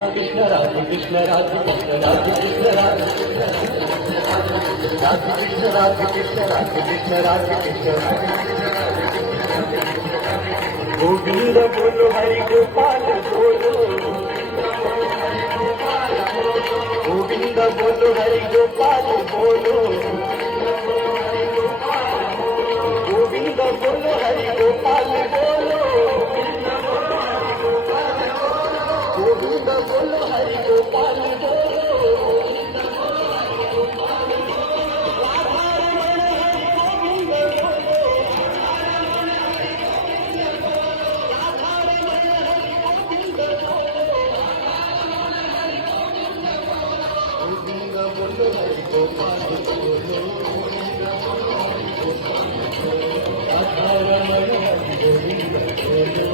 कृष्ण राधे कृष्ण राधे कृष्ण राधे कृष्ण राधे राधे कृष्ण राधे कृष्ण राधे कृष्ण राधे कृष्ण गोविंद बोलो हरि गोपाल बोलो गोविंद बोलो हरि गोपाल बोलो गोविंद बोलो हरि गोपाल बोलो गोविंद बोलो हरि गोपाल बोलो गोविंद बोलो हरि गोपाल बोलो राधा रमण हरि गोविंद बोलो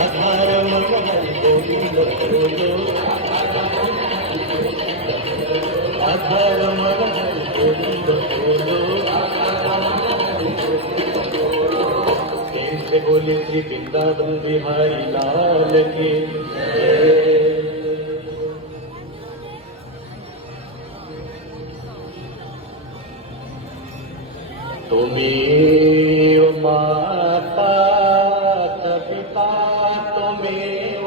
राधा रमण हरि गोविंद बोलो राधा रमण हरि गोविंद बोलो कैसे बोले श्री वृंदावन बिहारी लाल के त्वमेव माता पिता त्वमेव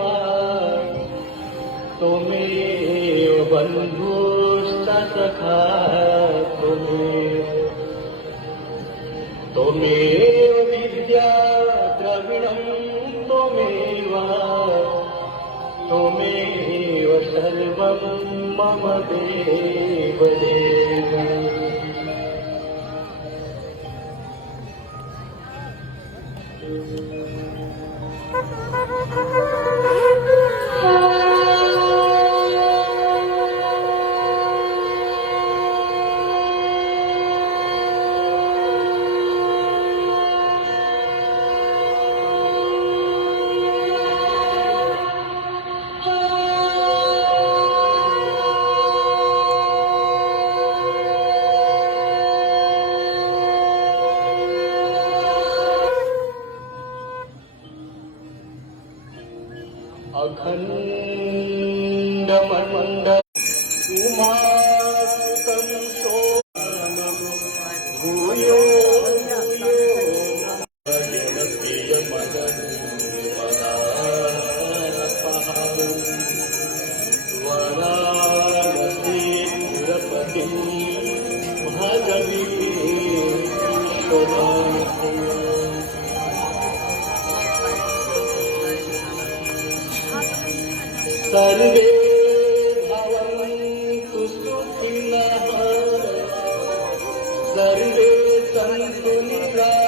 त्वमेव बन्धुश्च सखा त्वमेव विद्या द्रविणं त्वमेव त्वमेव सर्वं मम देव देव अखंड मंडल उमासुतं सोमं भूयो वरानसी पुरपतिं भजवीश्वरम् सर्वे भवन्तु सुखिनः सर्वे सन्तु निरामयाः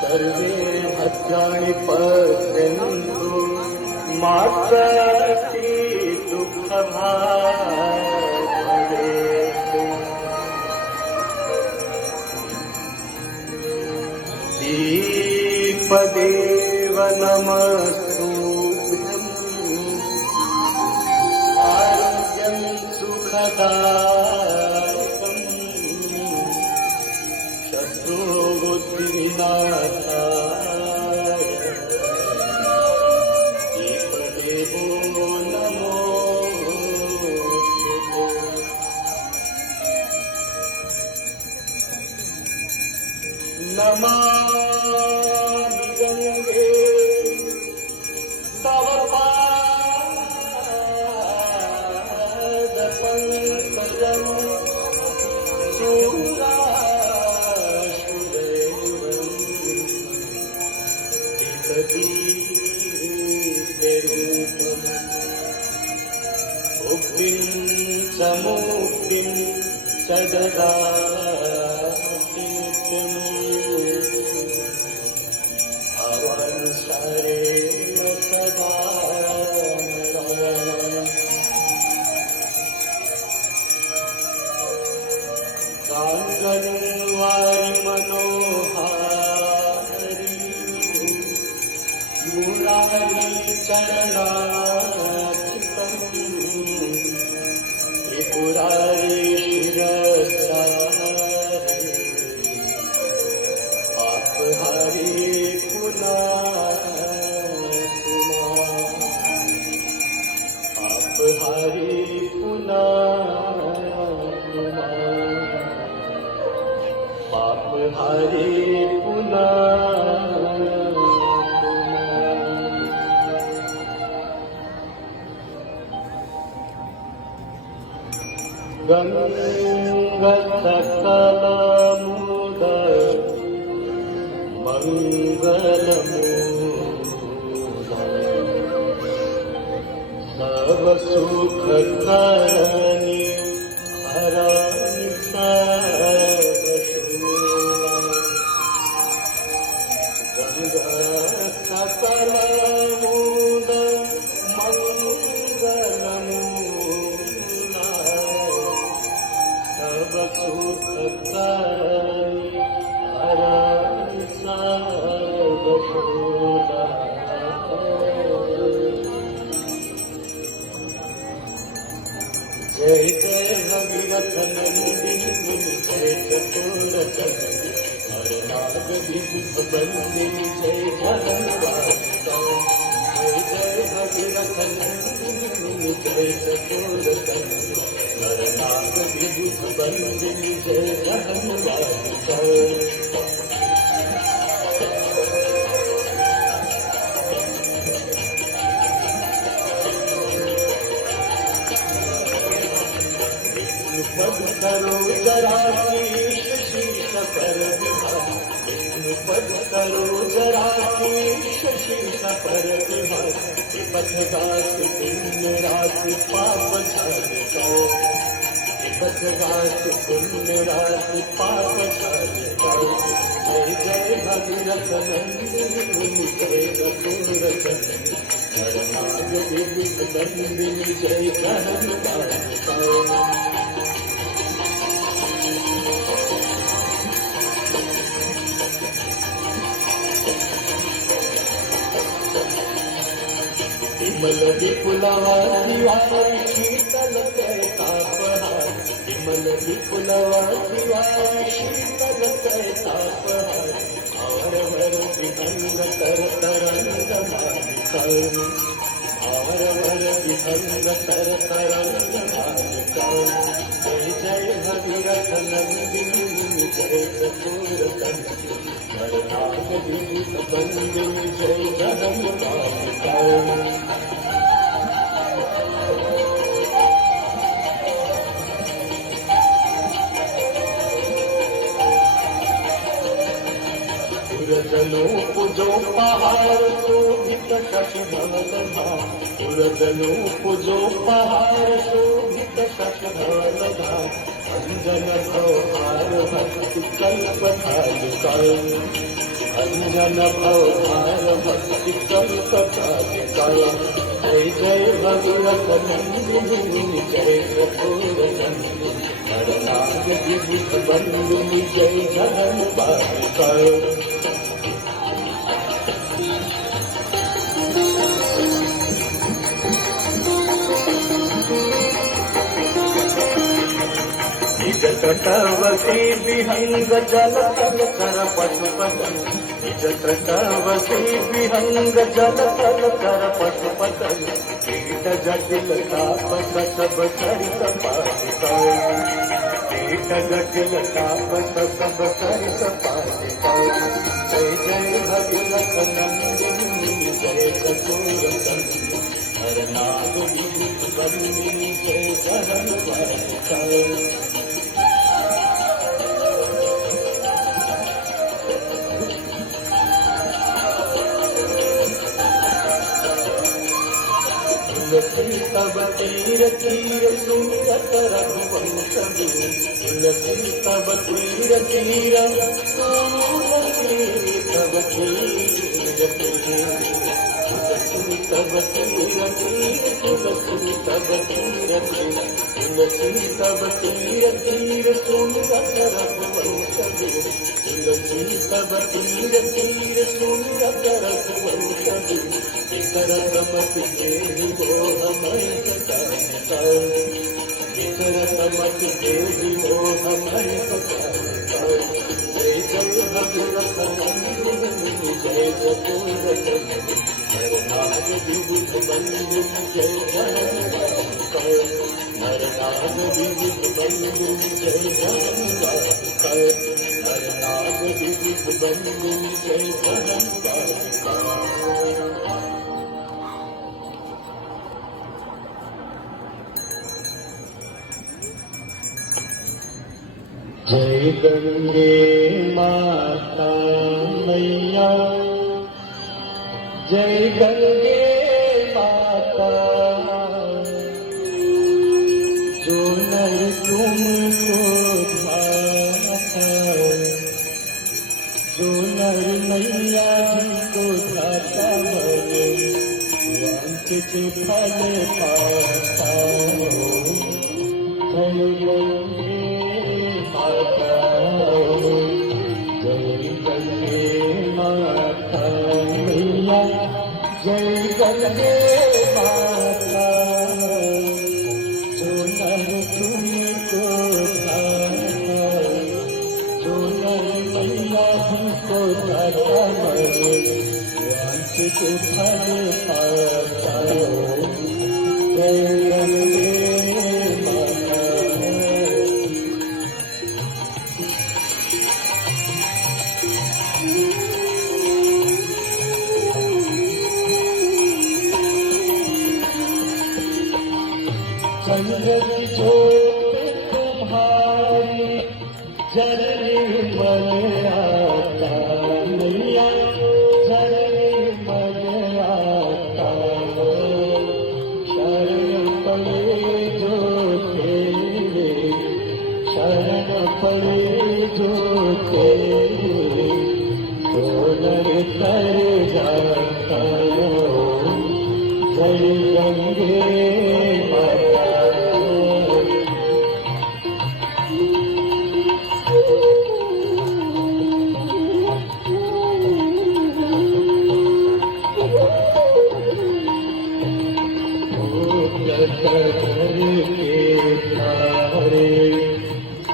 सर्वे भद्राणि पश्यन्तु मा कश्चित् दुःखभाग् भवेत् दीपदेव नमस्तुभ्यम् आरोग्यं सुखदायकम् शत्रुबुद्धिविनाशाय दीपदेवो नमामि गंगे तव पादपङ्कजं सुरासुरैवं विदधीतरूपम् मुक्तिं च मुक्तिं च ददाति नित्यम् शरेण सदा काङ्गन्वारि मनोहारि मुरारी चरणार्चितम् त्रिपुरारी शिरसारि पाप सब सुख करनी हरानी गंगा सकल मूल मंगलमूला सब सुख करनी हरानी सर्वशूला जय जय भगीरथ नंदिनी जय चतुरथ हर नाग विभुत बंदिनी जय जगन्नाथ जय जय भगीरथ नंदिनी जय चतुरथ हर नाग विभुत बंदिनी जय जगन्नाथ पद करो जरा शीश शीश पर विहार पद करो जरा शीश शीश पर विहार पथगास पुण्य रात पाप छाड़ो पथगास पुण्य रात पाप छाड़ो जय जय भगीरथ नंदिनी जय चतुरथ हर नाग विभुत बंदिनी जय जगन्नाथ विमल विपुलवासी वारी शीतल कैतापहार विमल विपुलवासी वारी शीतल कैतापहार और वर विहंग तर तरंग मालिका और वर विहंग तर तरंग मालिका जय जय भगीरथ नंदिनी जय चतुरथ हर नाग विभुत बंदिनी जय जगन्नाथ पुरजनों पूजो पहाड़ शोभित शशधवलधा पुरजनों पूजो पहाड़ शोभित शशधवलधा अंजन भवहार भक्ति कल्पतालिका अंजन भवहार भक्ति कल्पतालिका जय जय भगीरथ नंदिनी जय चतुरथ हर नाग विभुत बंदिनी जय जगन्नाथ निज तटवती विहंग जल तल कर पशुपतन निज तटवती विहंग जल तल कर पशुपतन कीट जटिल ताप सब सरित पालिका कीट जटिल ताप सब सरित पालिका जय जय भगीरथ नंदिनी जय चतुरथ हर नाग विभुत बंदिनी जय जगन्नाथ तुलसी तब तीर तीर सुनत रघुवंश तुलसी तब तीर तीर तुलसी तब तीर तुलसी तब तीर तुलसी तब तीर तुलसी तब तीर तीर सुनत रघुवंश तुलसी तब तीर तीर सुनत रघुवंश विचरत मत देहि मोह मय सताता विचरत मत देहि मोह मय सताता जय जय भगीरथ नंदिनी जय चतुरथ हर नाग विभुत बंदिनी जय जगन्नाथ हर नाग विभुत बंदिनी जय जगन्नाथ हर नाग विभुत बंदिनी जय जगन्नाथ जय गंगे माता मैया मैया जय गंगे माता जो नर तुमको ध्याता जो नर मैया जी को ध्याता बने वांछित फल पाता जय गंगे माता जय गंगे माता मैया जय गंगे माता जो नर तुमको ध्याता जो नर मैया हमको ध्याता बने वांछित फल पाता जय गंगे माता चंद्र की ज्योत तुम्हारी जलने मन आता मैया जलने मन आता शरण पड़े जो तेरे शरण पड़े जो तेरे सोनर कर जाता जय गंगे माता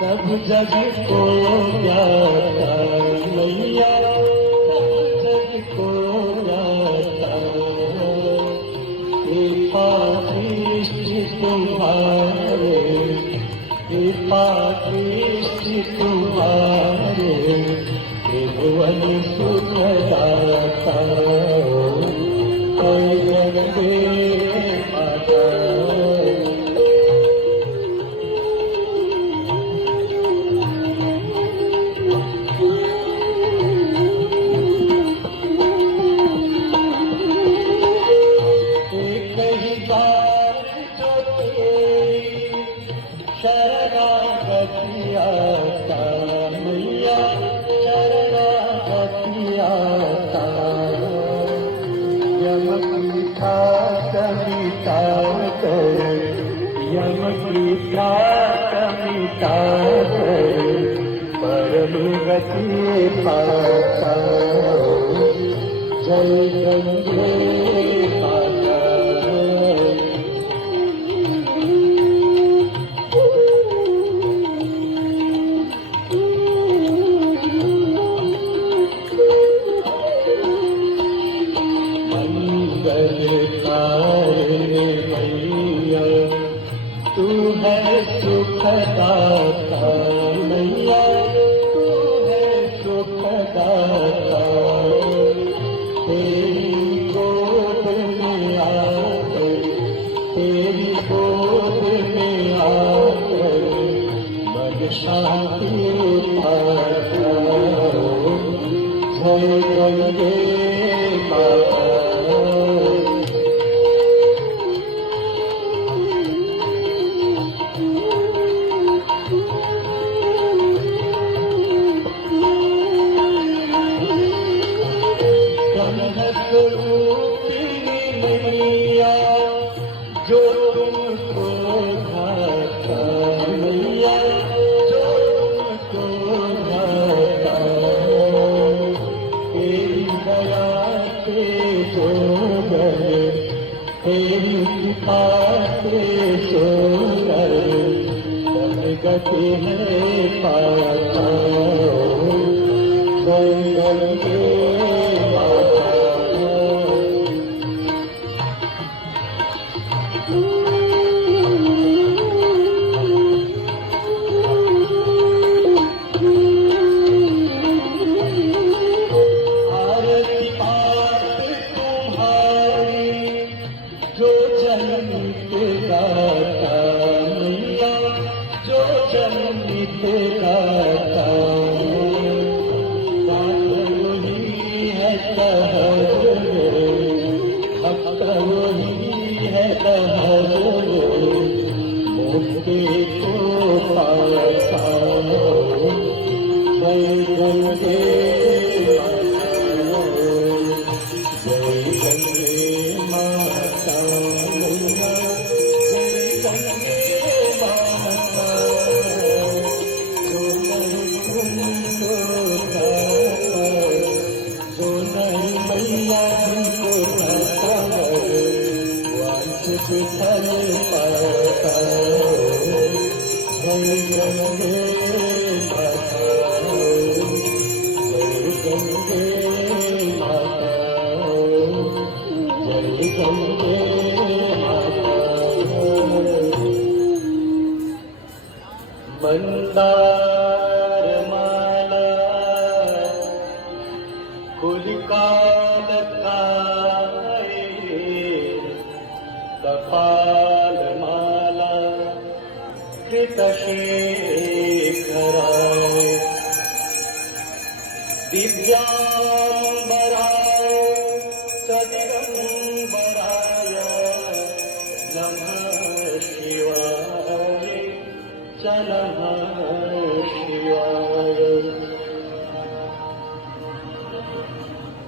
सब जग को जाता मैया सब जग को जाता कृपा दृष्टि तुम्हारे कृपा दृष्टि तुम्हारे त्रिभुवन सुख दाता जय गंगे माता शरणागति आता मैया शरणागति आता यम की त्रास मिटा कर यम की त्रास मिटा कर परम गति पाता जय गंगे माता मैया तू है सुखदाता मैया तू है सुखदाता तेरी गोद में आकर तेरी गोद में आकर मन शांति पाता जय गंगे माता मैया जो तुमको ध्याता मैया जो तुमको ध्याता तेरी दया से जो गए तेरी कृपा से जो गए गति है पाता जय गंगे माता जो जन्मित गाता मैया जो जन्मित गाता मैया हमको सागर वांछित फल पाता जय गंगे माता जय गंगे माता जय गंगे माता मंदार माला कुलिकालकाये कपाल माला कृतशेखराय दिव्यांबराय सदिगंबराय नमः शिवाय च नमः शिवाय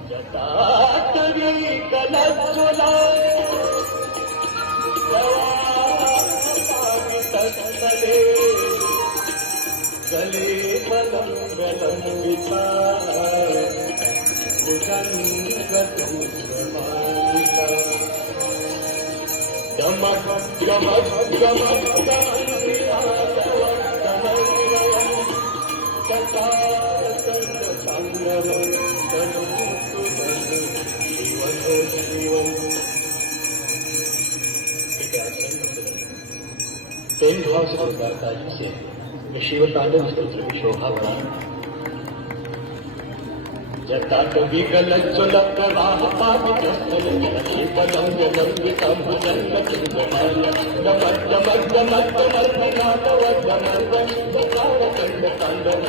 जटाटवी कलज्ज्वलाय तत्तले गले बलंगलंबिताय भुजंगतुंगमालिका गमक गमक गमक प्रेम भाव से उदारता जिसे शिव तांडव स्तोत्र की शोभा बढ़ा जटाटवी गलज्ज्वल प्रवाह पावितस्थल पदंग लंबितं भुजंग तुंगमाल गमक गमक गमक गमक नादव गमक जटाटकंड तांडव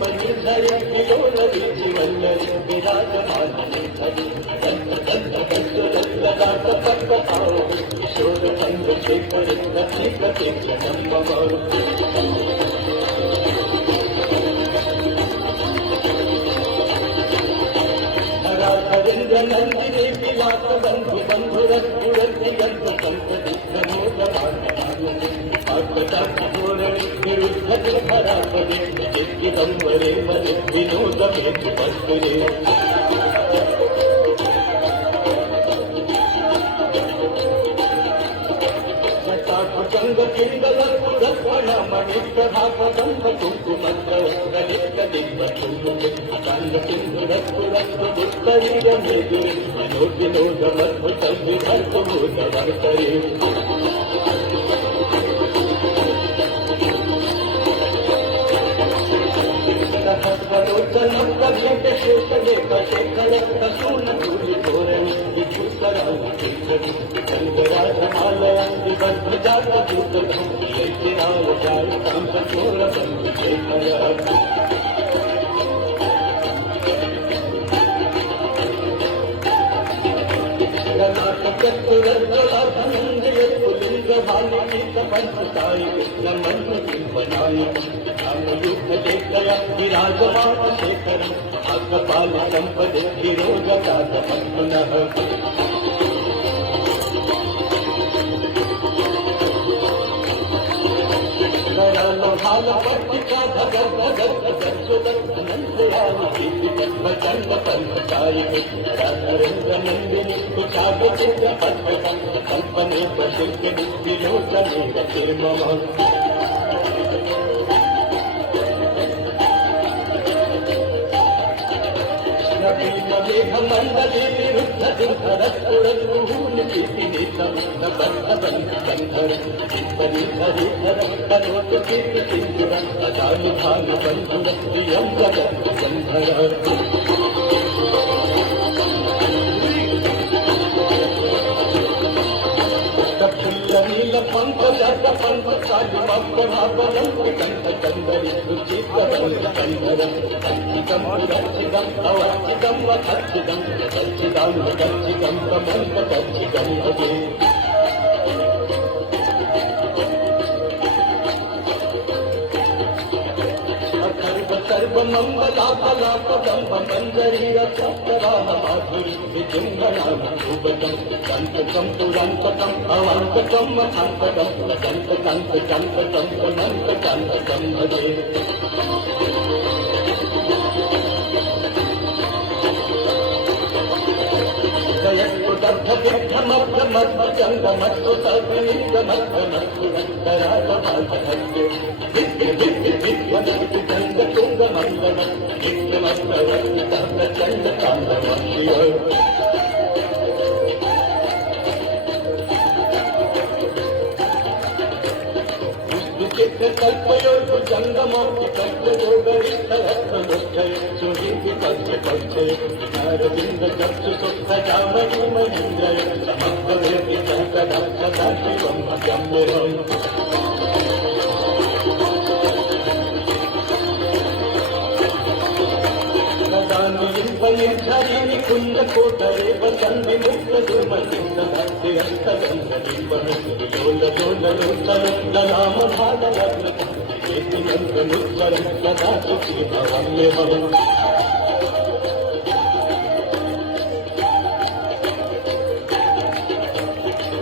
परिधय विलोल विजिवल्लय विराजमान ललाट पद्मताओ किशोर चंद्रशेखर रति प्रतीक्षणं मम धराधरेन्द्र नंदिनी विलास बंधु बंधुरस्फुरति यंत्र संपदि प्रमोदमान विरुद्धति भरापदे चित्तिदंवरे मरे विनोदमेतु वस्तुरे जटाभुजंग पिंगलपुरस्वणमणिप्रभापदंब कुङ्कुमद्रवस्त्रलिप्तदिग्वचूमुखे अकाङ्गसिंहरस्फुरस्वदुत्तरीयमृदु मनोविनोदमद्भुतं विभर्तुभूतवर्तरे सहस्रलोचनं कक्षेत शेषलेखशेखर कसूनधूलिधोरण विभूषराङ्कितरि चन्द्रराजमालया विबद्धजातदूतधं शैत्यरावजायतां कठोरबन्धुशेखर विराजमान शेखर भागपाल संपदे विरोगजातमत्मनः भाल पट्टिका भगत भगत भगत सुदत अनंतराम प्रचंड पंचकायिक नरेंद्र नंदिनी कुचाग चित्र अद्भुत कल्पने प्रसिद्धि विलोचने गते मम मंडली निरुद्ध दुर्धरस्फुरद्रूलिपिनीतं नबद्धबन्धकन्धर चित्तनिधरिधर करोतु कीर्तिसिन्धुरम् अजानुभानुबन्धुर प्रियं जगद्गन्धर नील पंकज पंकजालिमप्रभावनं विकण्ठकन्दरि रुचितबन्धकन्धरं कच्चिदं विरक्षिदम् अवर्चिदं वखच्चिदं गच्चिदं गच्चिदं प्रमन्त्रकच्चिदं भजे सर्व मंगलापलापदं पतञ्जलिरत्नराः माधुरी विचिन्तनं शुभदं कण्टकं पुरान्तकं अवान्तकं महान्तकं कण्टकं पुनन्तकं भजे कल्पयोगु जंगमोक्ति कल्पयोगरिष्ठरत्नमुख्य सुहीति कल्पकल्पे अरविन्द चक्षु सुखजामणि महीन्द्रय समग्रवेति सदा शिवं भजम्यहम् निर्झरिणि कुन्दकोटरे वसन्ति मुक्तदुर्मलिन्दभक्ति हस्तगन्धनिम्बलोललोललोचनोत्तराम भागलग्नकान्ति मन्त्रमुत्तरं सदा सुखी भवम्यहम्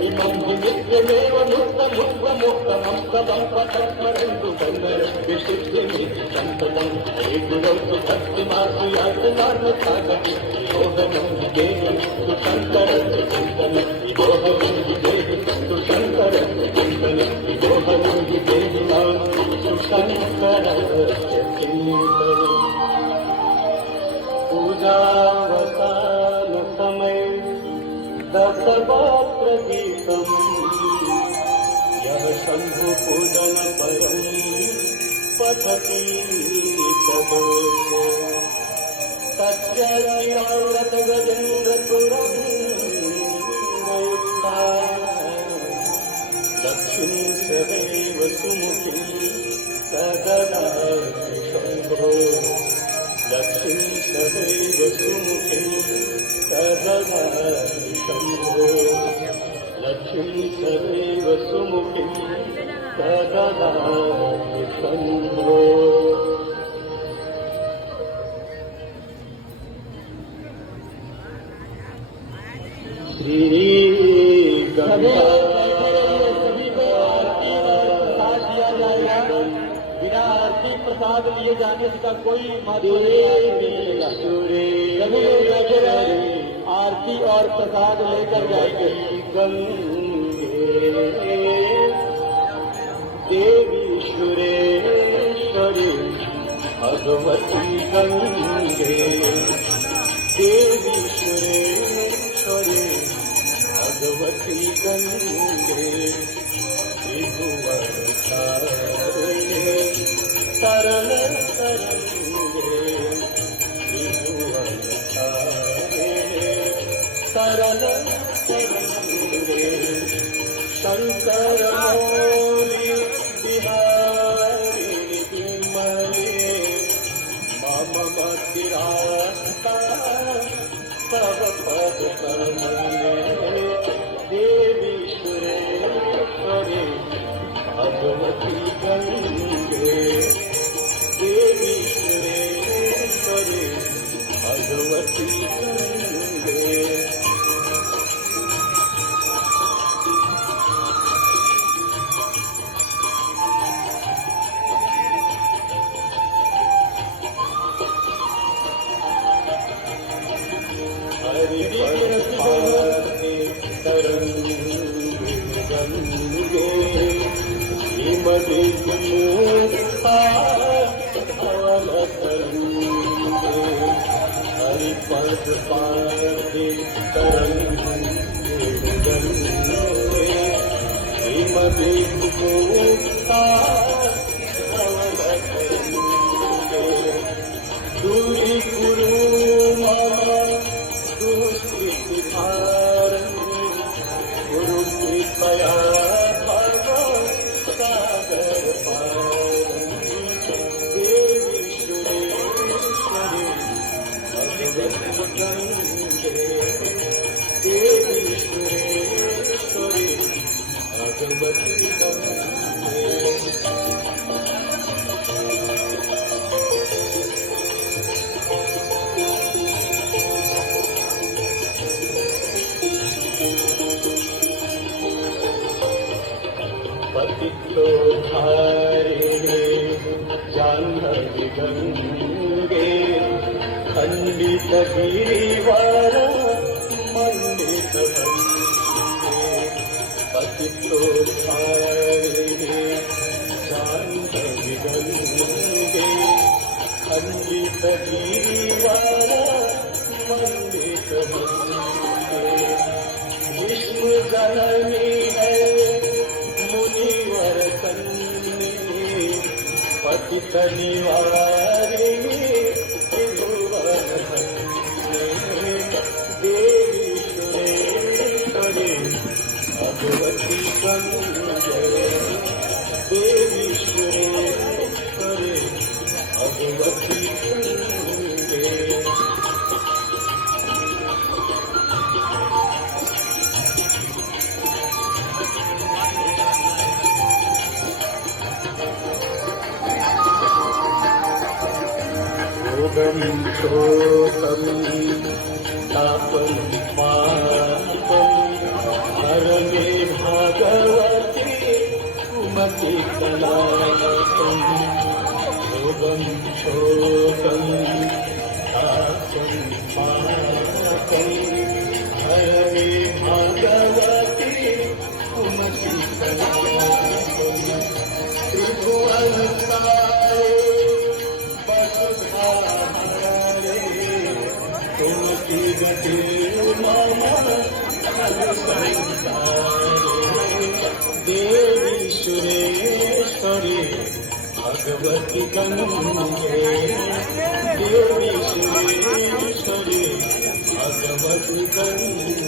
इमं हि नित्यमेव मुक्तमुक्तमुक्तमं पदं पठस्मरन्तु विशिष्टिमिति सम्पदं हे गुरौ सुभक्तिमासु यातनार्मसागति योगनं विदेहि सुशङ्करं चिन्तनं विदोहनं विदेहि सुशङ्करं चिन्तनं विदोहनं विदेहि मां सुशङ्करं चिन्तनं पूजावसानसमये दशवात्रगीतम् यः शम्भु पूजन परं पठति तस्य लीलाव्रत गजेन्द्रपुरं नयुक्ता लक्ष्मी सदैव सुमुखी सदा शम्भो लक्ष्मी सदैव सुमुखी सदा शम्भो लक्ष्मी सदैव सुमुखी सदा शम्भो श्री बिना आरती प्रसाद लिए जाने का कोई आरती और प्रसाद लेकर जाएंगे देवी सुरेश्वरी भगवती गंगे देवी सुरेश्वरी भगवती गंगे त्रिभुवन तारिणे तरल तरंगे त्रिभुवन तारिणे तरल तरंगे शंकर मौली बिहारी विमले मम मतिरास्ता तव पद कमले देवी सुरेश्वरी भगवती गंगे देवी सुरेश्वरी भगवती गंगे हरिपद पादे दूरी गुरु मामा दुष्कृति भारणी गुरु कृपया भगव सागर पतितोद्धारिणे जाह्नवी गंगे खंडितगिरिवर मंडित भंगे पतितोद्धारिणे जाह्नवी गंगे खंडितगिरिवर मंडित भंगे विष्णु जननी है मुनिवर कन्ये पतित निवारिणी त्रिभुवन धन्ये देवी सुरेश्वरी भगवती कंजरे देवी सुरेश्वरी भगवती कंजरे योगं शोकं तापं पापं हर मे भागवती कुमति कलापं योगं शोकं तापं पापं हर मे भागवती कुमति कलापं त्रिभुवनकारे तुमकी गति मामा देवी सुरेश्वरी भगवती गंगे देवी सुरेश्वरी भगवती गंगे